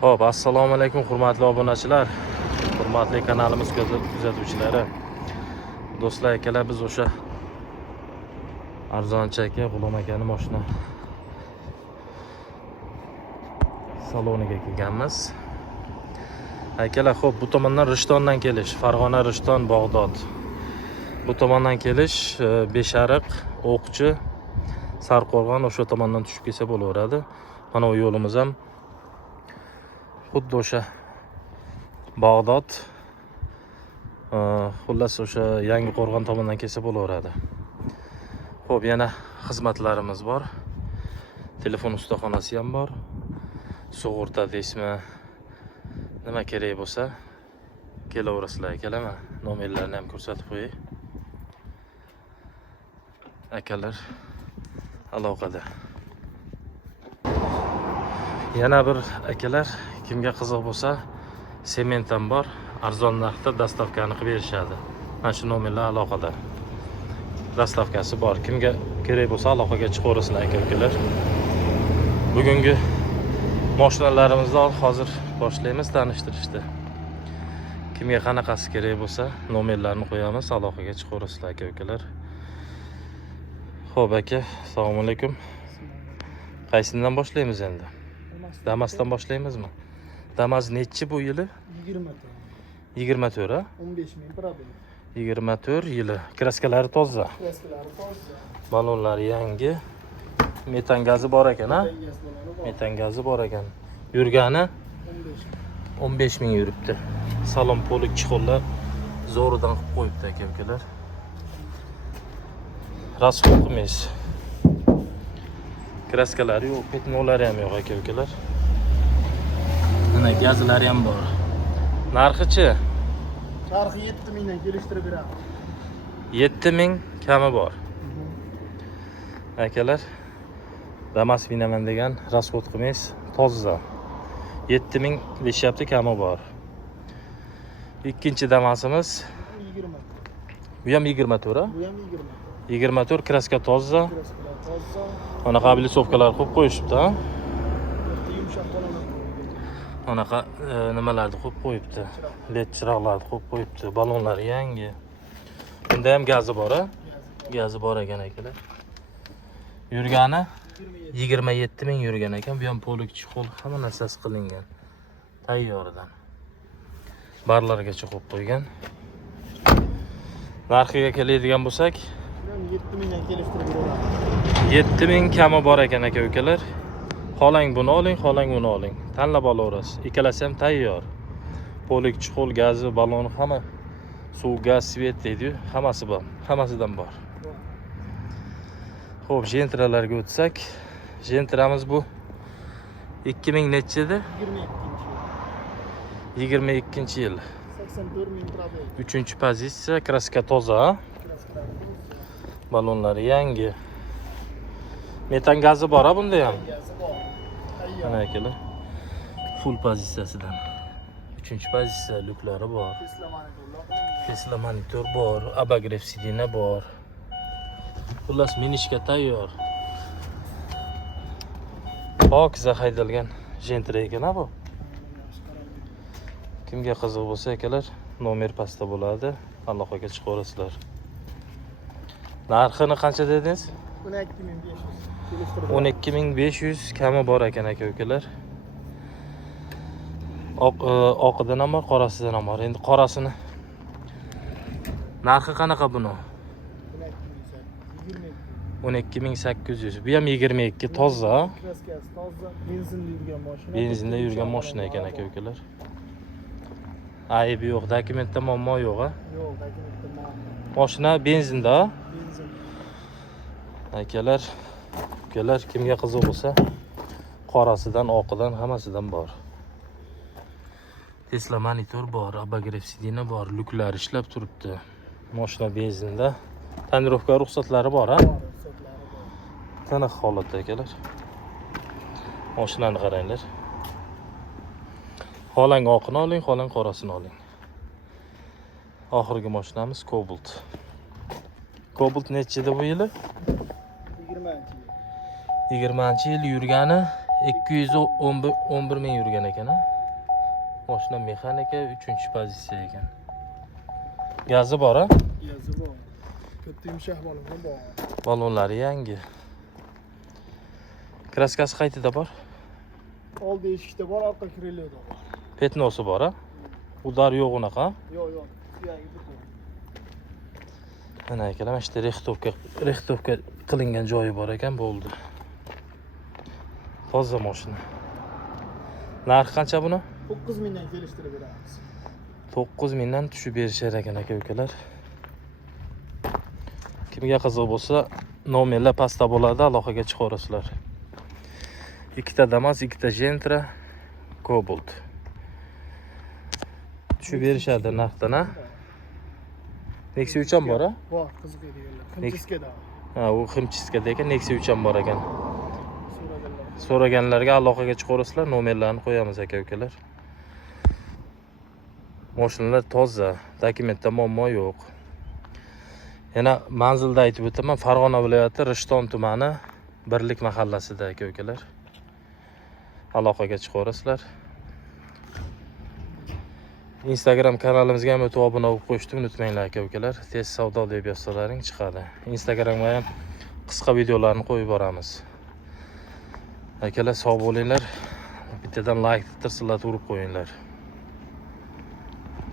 Xo'p, assalomu alaykum hurmatli obunachilar, hurmatli kanalimiz kuzatuvchilari. Do'stlar, akalar, biz o'sha arzonchaka G'ulom akani mashina saloniga kelganmiz. Akalar, xo'p, bu tomondan Rishtondan kelish, Farg'ona, Rishton, Bog'dod. Bu tomondan kelish Beshariq, O'qchi, Sarqo'rg'on o'sha tomondan tushib kelsa bo'laveradi. Mana bu yo'limiz ham xuddi o'sha Bog'dod, xullas o'sha Yangi Qo'rg'on tomondan kelsa bo'laveradi. Xo'p, yana xizmatlarimiz bor. Telefon ustaxonasi ham bor. Sug'urta deysizmi? Nima kerak bo'lsa kelaverasizlar akalar. Nomerlarni ham ko'rsatib qo'yay. Akalar aloqada. Yana bir akalar, kimga qiziq bo'lsa, sement ham bor. Arzon narxda dastavkani qilib berishadi. Mana shu nomerlar aloqada. Dastavkasi bor. Kimga kerak bo'lsa aloqaga chiqaverasizlar aka-ukalar. Bugungi mashinalarimizni hozir boshlaymiz tanishtirishni. Kimga qanaqasi kerak bo'lsa, nomerlarni qo'yamiz, aloqaga chiqaverasizlar aka-ukalar. Xo'p aka, assalomu alaykum. Qaysidan boshlaymiz endi? Damasdan boshlaymizmi? Damas nechi bu yili? 24 ha? 15 ming probel. 24 yili. Kraskalari toza. Kraskalari toza. Balonlari yangi. Metan gazi bor ekan, ha? Metan gazi bor ekan. Yurgani 15 ming yuribdi. Salon polik chixollar zo'ridan qilib qo'yibdi aka-ukalar. Rasxod qilmaysiz. Kraskalari yo'q, petnolari ham yo'q aka-ukalar. Mana gazlari ham bor. Narxi-chi? Narxi 7 mingdan kelishtirib beramiz. 7 ming kami bor. Akalar, Damas binaman degan rasxod qilmaysiz, toza. 7 ming deyapti, kami bor. Ikkinchi Damasimiz 20. bu ham 24 ha? Bu ham 20. 24 kraska toza. Kraskalar toza. Anaqa abilisovkalar qo'yib qo'yishibdi, ha? Yumshoq balon. Anaqa nimalarni qo'yib qo'yibdi. LED chiroqlarni qo'yib qo'yibdi. Balonlari yangi. Bunda ham gazi bor, ha? Gazi bor ekan akalar. Yurgani 27 ming yurgan ekan. Bu ham polik chixol, hamma narsasi qilingan. Tayyoridan. Barlargacha qo'yib qo'ygan. Narxiga keladigan bo'lsak, 7 mingdan kelishtirib beramiz. 7 ming kami bor ekan aka-ukalar. Xohlang buni oling, xohlang buni oling. Tanlab olaverasiz. Ikkalasi ham tayyor. Polik, chixol, gazi, baloni hamma, suv, gaz, svet deydi-yu, hammasi bor. Hammasidan bor. Xo'p, jentralarga o'tsak, jentramiz bu 2000 nechi edi? 22 yil. 84 ming probel. 3-pozitsiya, kraska toza, ha? Balonlari yangi. Metan gazi bor ha bunda ham. Gazi bor. Mana akalar. Full pozitsiyasidan. 3-pozitsiya lyuklari bor. Tesla monitor bor, abagrev sidina bor. Xullas minishga tayyor. Pokiza haydalgan jentra ekan bu. Kimga qiziq bo'lsa akalar, nomer pastda bo'ladi. Aloqaga chiqaverasizlar. Narxini qancha dedingiz? 12500. 12500 kami bor ekan aka-ukalar. Oqidan ham bor, qorasidan ham bor. Endi qorasini narxi qanaqa buni? 12800. Bu ham 22 toza. Kraskasi toza, benzinda yurgan mashina. Benzinda yurgan mashina ekan aka-ukalar. Aybi yo'q, dokumentda muammo yo'q, ha? Yo'q, dokumentda muammo. Mashina benzinda, ha? Benzin. Akalar, ukalar, kimga qiziq bo'lsa, qorasidan, oqidan, hammasidan bor. Tesla monitor bor, abagrev sidina bor, lyuklar ishlab turibdi. Mashina benzinda. Tonirovka ruxsatlari bor, ha? Ruxsatlari bor. Qanaqa holatda akalar? Mashinani qaranglar. Xohlang oqini oling, xohlang qorasini oling. Oxirgi mashinamiz Cobalt. Cobalt nechida bu yili? 20 20 yil yurgani 211 ming yurgan ekan ha. Mashina mexanika 3-pozitsiya ekan. Gazi bor ha? Yozi bor. Katta yumshoq balon bor. Balonlari yangi. Kraskasi qaytida bor? Oldi eshikda bor, orqa krelyoda bor. Petnosi bor ha? Udar yo'q unaqa. Yo'q, suyagi butun. Mana akalar, mana ishda rextovka qilingan joyi bor ekan, bo'ldi. Toza mashina. Narxi qancha buni? 9 mingdan kelishtirib beramiz. 9 mingdan tushib berishar ekan aka-ukalar. Kimga qiziq bo'lsa, nomerlar pastda bo'ladi, aloqaga chiqarasizlar. Ikkita Damas, ikkita Gentra, Cobalt. Tushib berishadi narxdan, ha? Nexia 3 ham bor, ha? Bor, qiziq ediganlar. Ximchiskada. Ha, u Ximchiskada ekan, Nexia 3 ham bor ekan. So'raganlarga aloqaga chiqarasizlar, nomerlarni qo'yamiz aka-ukalar. Mashinalar toza, dokumentda muammo yo'q. Yana manzilda aytib o'taman, Farg'ona viloyati Rishton tumani Birlik mahallasida aka-ukalar. Aloqaga chiqarasizlar. Instagram kanalimizga ham o'tib obuna bo'lib qo'yishni unutmanglar aka-ukalar. Tez savdo deb yozsalaring chiqadi. Instagramga ham qisqa videolarni qo'yib boramiz. Akalar sog' bo'linglar. Bittadan like tirsillatib urib qo'yinglar.